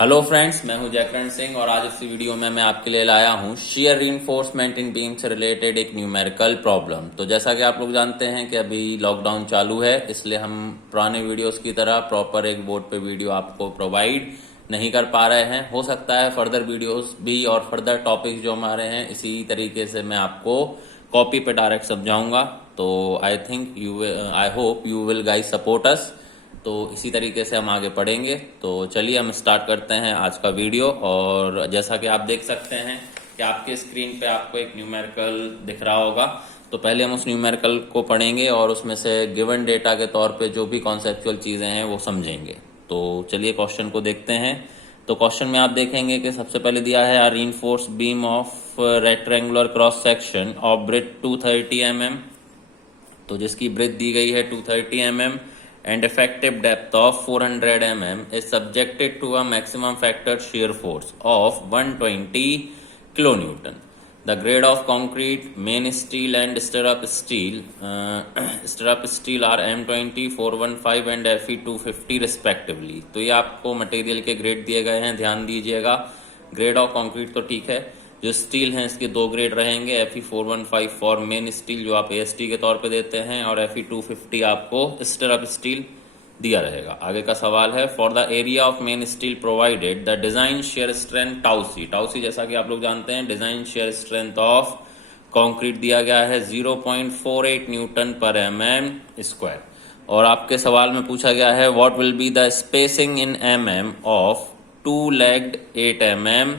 Hello friends, मैं हूं जयकरण सिंह और आज इस वीडियो में मैं आपके लिए लाया हूं शियर रीइंफोर्समेंट इन बीम से रिलेटेड एक न्यूमेरिकल प्रॉब्लम। तो जैसा कि आप लोग जानते हैं कि अभी लॉकडाउन चालू है, इसलिए हम पुराने वीडियोस की तरह प्रॉपर एक बोर्ड पे वीडियो आपको प्रोवाइड नहीं कर पा रहे हैं। हो सकता है फर्दर वीडियोस भी और फर्दर टॉपिक्स जो हमारे हैं इसी तरीके से मैं आपको कॉपी पे डायरेक्ट समझाऊंगा। तो I hope you will guys support us. तो इसी तरीके से हम आगे पढ़ेंगे। तो चलिए हम स्टार्ट करते हैं आज का वीडियो। और जैसा कि आप देख सकते हैं कि आपके स्क्रीन पे आपको एक न्यूमेरिकल दिख रहा होगा। तो पहले हम उस न्यूमेरिकल को पढ़ेंगे और उसमें से गिवन डेटा के तौर पे जो भी कॉन्सेप्चुअल चीज़ें हैं वो समझेंगे। तो चलिए क्वेश्चन को देखते हैं। तो क्वेश्चन में आप देखेंगे कि सबसे पहले दिया है reinforced beam of rectangular cross section of breadth 230 mm। तो जिसकी ब्रेथ दी गई है 230 mm and effective depth of 400 mm is subjected to a maximum factor shear force of 120 kilonewton. The grade of concrete, main steel and stirrup steel are M20, 415 and Fe 250 respectively. तो ये आपको material के grade दिए गए हैं, ध्यान दीजिएगा। Grade of concrete तो ठीक है, जो स्टील हैं इसके दो ग्रेड रहेंगे, Fe 415 फॉर मेन स्टील जो आप AST के तौर पे देते हैं, और Fe 250 आपको स्टिरअप स्टील दिया रहेगा। आगे का सवाल है, for the area of main steel provided the design shear strength टाउसी। टाउसी जैसा कि आप लोग जानते हैं design shear strength of concrete दिया गया है 0.48 न्यूटन पर mm²। और आपके सवाल में पूछा गया है what will be the spacing in mm of 2 legged 8 mm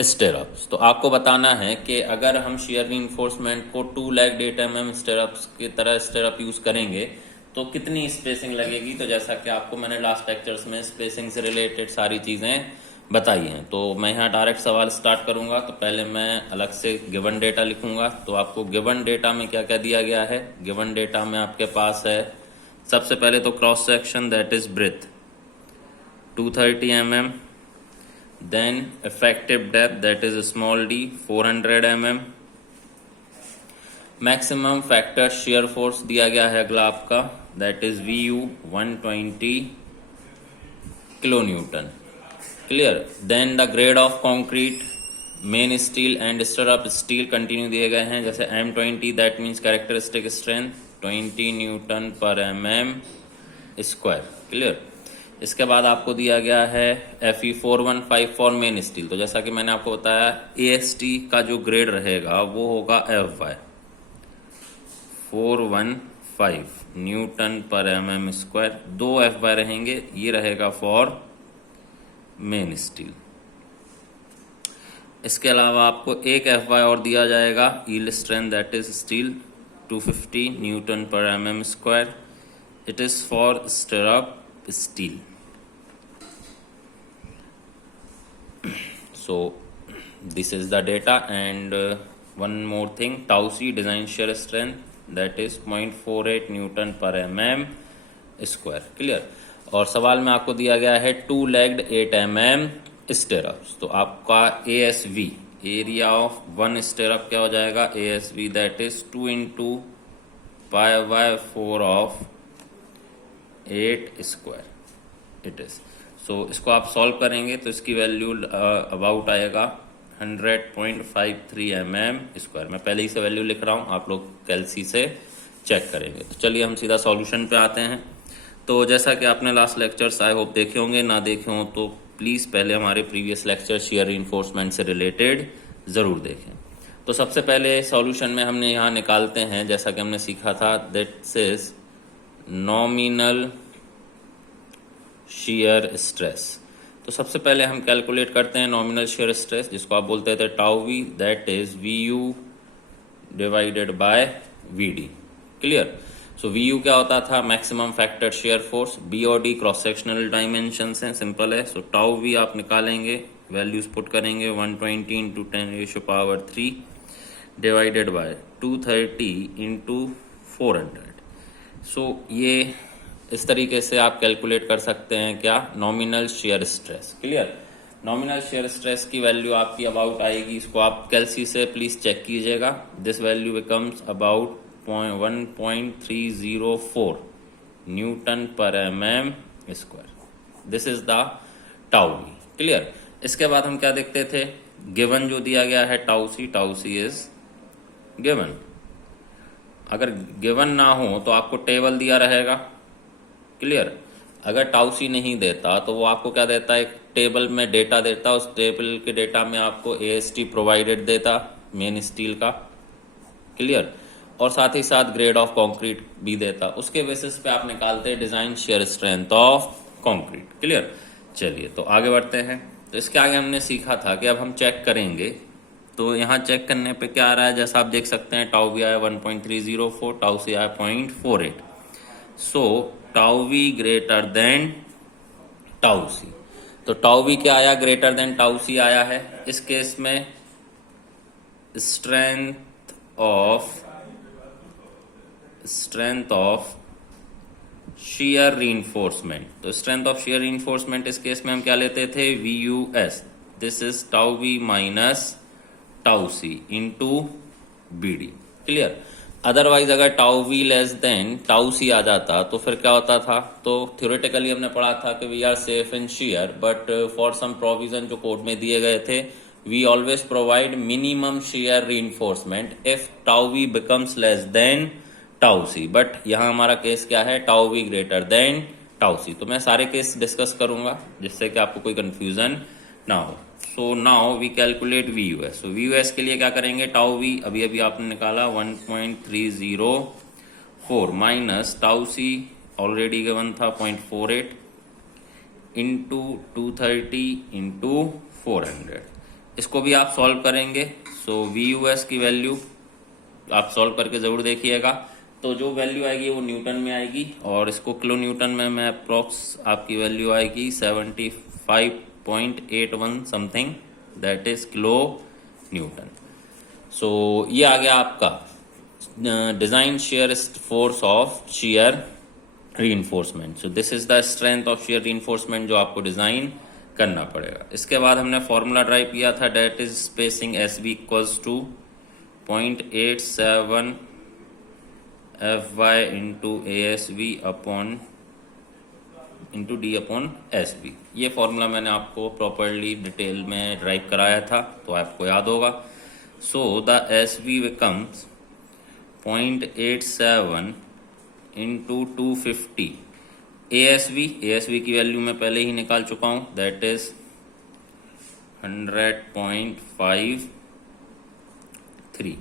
स्टेरअप्स। तो आपको बताना है कि अगर हम शियर रीइंफोर्समेंट को 2 लेग्ड 8 mm स्टेरअप्स की तरह स्टेरअप यूज करेंगे तो कितनी स्पेसिंग लगेगी। तो जैसा कि आपको मैंने लास्ट लेक्चर्स में स्पेसिंग से रिलेटेड सारी चीजें बताई हैं। तो मैं यहाँ डायरेक्ट सवाल स्टार्ट करूंगा। तो पहले मैं अलग से गिवन डेटा लिखूंगा। तो आपको गिवन डेटा में क्या क्या दिया गया है। गिवन डेटा में आपके पास है सबसे पहले तो cross section that is breadth 230 mm, then effective depth that is small d 400 mm, maximum factor shear force दिया गया है अगला आपका that is VU 120 kilonewton। clear। then the grade of concrete, main steel and stirrup steel continue दिए गए हैं, जैसे M20 that means characteristic strength 20 Newton पर mm²। clear। इसके बाद आपको दिया गया है Fe 415 फॉर मेन स्टील। तो जैसा कि मैंने आपको बताया AST का जो ग्रेड रहेगा वो होगा Fy 415 न्यूटन पर mm²। 2 Fy रहेंगे, ये रहेगा फॉर मेन स्टील। इसके अलावा आपको एक Fy और दिया जाएगा yield strength that is steel 250 Newton पर mm²। It is for stirrup steel. So this is the data and one more thing, tau c design shear strength that is 0.48 Newton पर mm²। Clear. और सवाल में आपको दिया गया है 2 legged 8 mm स्टेरअप्स। तो आपका ASV एरिया ऑफ 1 स्टेरअप क्या हो जाएगा, ASV that is 2 into π/4 of 8²। It is so इसको आप सॉल्व करेंगे तो इसकी वैल्यू अबाउट आएगा 100.53 mm²। मैं पहले ही से वैल्यू लिख रहा हूँ, आप लोग कैलसी से चेक करेंगे। तो चलिए हम सीधा सॉल्यूशन पे आते हैं। तो जैसा कि आपने लास्ट लेक्चर्स आई होप देखे होंगे, ना देखे हों तो प्लीज़ पहले हमारे प्रीवियस लेक्चर शियर रीइंफोर्समेंट से रिलेटेड ज़रूर देखें। तो सबसे पहले सॉल्यूशन में हमने यहाँ निकालते हैं, जैसा कि हमने सीखा था, that is nominal shear stress. तो सबसे पहले हम कैलकुलेट करते हैं नॉमिनल शियर स्ट्रेस, जिसको आप बोलते थे tau V, that is VU divided by VD। Clear. So VU क्या होता था, maximum factor shear force. B और D क्रॉस सेक्शनल डायमेंशंस हैं, सिंपल है। सो टाउ वी आप निकालेंगे, वैल्यूज पुट करेंगे 120 इंटू 10⁻³ डिवाइडेड बाय 230 इंटू 400। सो ये इस तरीके से आप कैलकुलेट कर सकते हैं क्या, nominal shear stress. Clear. Nominal shear stress की वैल्यू आपकी अबाउट आएगी, इसको आप कैलसी से प्लीज चेक कीजिएगा। This value becomes about 1.304 newton पर mm²। This is the tau V. Clear. इसके बाद हम क्या देखते थे, गिवन जो दिया गया है टाउ सी इज गिवन। अगर गिवन ना हो तो आपको टेबल दिया रहेगा। क्लियर। अगर टाउ सी नहीं देता तो वो आपको क्या देता है, एक टेबल में डेटा देता, उस टेबल के डेटा में आपको AST प्रोवाइडेड देता मेन स्टील का। क्लियर। और साथ ही साथ ग्रेड ऑफ कंक्रीट भी देता, उसके बेसिस पे आप निकालते हैं design shear strength of concrete. Clear. चलिए तो आगे बढ़ते हैं। तो इसके आगे हमने सीखा था कि अब हम चेक करेंगे, तो यहाँ चेक करने पे क्या आ रहा है, जैसा आप देख सकते हैं टाउ भी आया 1.304, टाउ सी आया 0.48। So tau v greater than tau c. तो टाउ वी क्या आया, ग्रेटर देन टाउ सी आया है। इस केस में स्ट्रेंथ ऑफ shear reinforcement, तो स्ट्रेंथ ऑफ shear reinforcement इस केस में हम क्या लेते थे, VUS, this is tau v minus tau c into BD। Clear. Otherwise अगर tau v less than tau c आ जाता तो फिर क्या होता था, तो थ्योरेटिकली हमने पढ़ा था कि we are safe in shear, but for some provision जो कोड में दिए गए थे, we always provide minimum shear reinforcement if tau v becomes less than tau c. But यहाँ हमारा केस क्या है, tau v greater than tau c. तो मैं सारे केस डिस्कस करूंगा जिससे कि आपको कोई कंफ्यूजन ना हो। So now we calculate VUS। So VUS के लिए क्या करेंगे, टाउ वी अभी अभी आपने निकाला 1.304 माइनस टाउ सी ऑलरेडी गिवन था 0.48 इंटू 230 इंटू 400। इसको भी आप सॉल्व करेंगे। सो VUS की वैल्यू आप सॉल्व करके जरूर देखिएगा, तो जो वैल्यू आएगी वो न्यूटन में आएगी, और इसको किलो न्यूटन में मैं अप्रोक्स आपकी वैल्यू आएगी 75.81 something, that is kilo newton. So ये आ गया आपका design shear force of shear reinforcement. So this is the strength of shear reinforcement जो आपको डिजाइन करना पड़ेगा। इसके बाद हमने फॉर्मूला ड्राइव किया था, that is spacing SB equals to 0.87 FY into ASB upon into D upon SB। ये फॉर्मूला मैंने आपको प्रॉपरली डिटेल में ड्राइव कराया था, तो आपको याद होगा। So the SB becomes 0.87 into 250। ASB की वैल्यू मैं पहले ही निकाल चुका हूँ, that is 100.53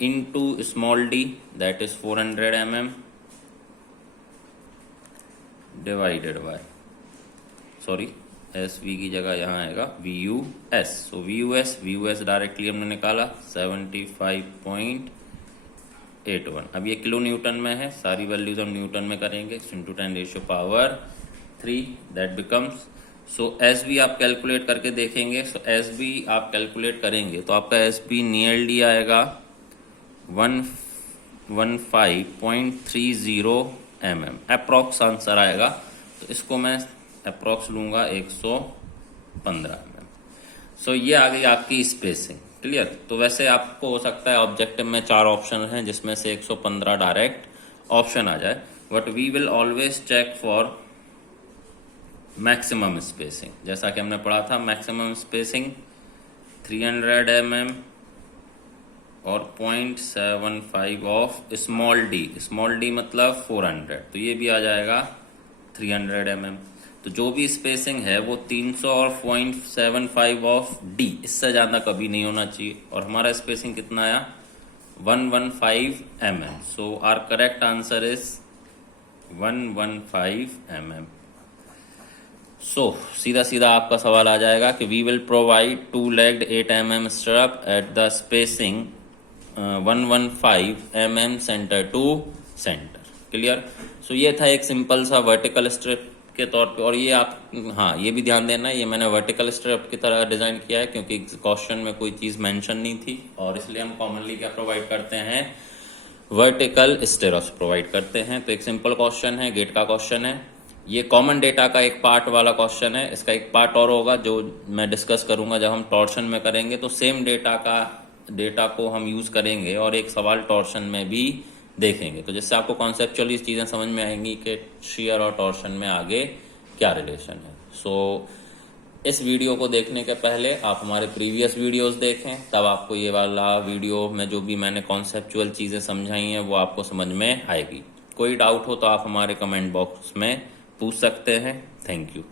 into small d, that is 400 mm, divided by, sorry SB की जगह यहाँ आएगा VUS। सो VUS डायरेक्टली हमने निकाला 75.81। अब ये किलो न्यूटन में है, सारी वैल्यूज हम न्यूटन में करेंगे, into 10⁻³ that becomes. So SB आप कैलकुलेट करके देखेंगे। सो SB आप कैलकुलेट करेंगे तो आपका SB नियरली आएगा 115.30 mm, अप्रॉक्स आंसर आएगा। तो इसको मैं अप्रॉक्स लूंगा 115 mm। सो ये आ गई आपकी स्पेसिंग। क्लियर। तो वैसे आपको हो सकता है ऑब्जेक्टिव में 4 ऑप्शन हैं जिसमें से 115 डायरेक्ट ऑप्शन आ जाए, but we will always check for maximum spacing. जैसा कि हमने पढ़ा था, मैक्सिमम स्पेसिंग 300 mm और 0.75 ऑफ स्मॉल डी मतलब 400, तो ये भी आ जाएगा 300 mm। तो जो भी स्पेसिंग है वो 300 और 0.75 ऑफ डी, इससे ज़्यादा कभी नहीं होना चाहिए। और हमारा स्पेसिंग कितना आया, 115 mm। So our correct answer is 115 mm। So सीधा सीधा आपका सवाल आ जाएगा कि we will provide 2 legged 8 mm stirrup at the spacing 115 mm centre to centre. Clear. So ये था एक सिंपल सा वर्टिकल स्ट्रिप के तौर पे। और ये आप ये भी ध्यान देना, ये मैंने वर्टिकल स्ट्रिप की तरह डिजाइन किया है क्योंकि क्वेश्चन में कोई चीज मेंशन नहीं थी, और इसलिए हम कॉमनली क्या प्रोवाइड करते हैं, वर्टिकल स्टेरस प्रोवाइड करते हैं। तो एक सिंपल क्वेश्चन है, गेट का क्वेश्चन है, ये कॉमन डेटा का एक पार्ट वाला क्वेश्चन है। इसका एक पार्ट और होगा जो मैं डिस्कस करूंगा जब हम टॉर्शन में करेंगे, तो सेम डेटा को हम यूज करेंगे और एक सवाल टॉर्शन में भी देखेंगे, तो जिससे आपको कॉन्सेप्चुअली चीजें समझ में आएंगी कि शियर और टॉर्शन में आगे क्या रिलेशन है। सो इस वीडियो को देखने के पहले आप हमारे प्रीवियस वीडियोस देखें, तब आपको ये वाला वीडियो में जो भी मैंने कॉन्सेप्चुअल चीज़ें समझाई हैं वो आपको समझ में आएगी। कोई डाउट हो तो आप हमारे कमेंट बॉक्स में पूछ सकते हैं। Thank you.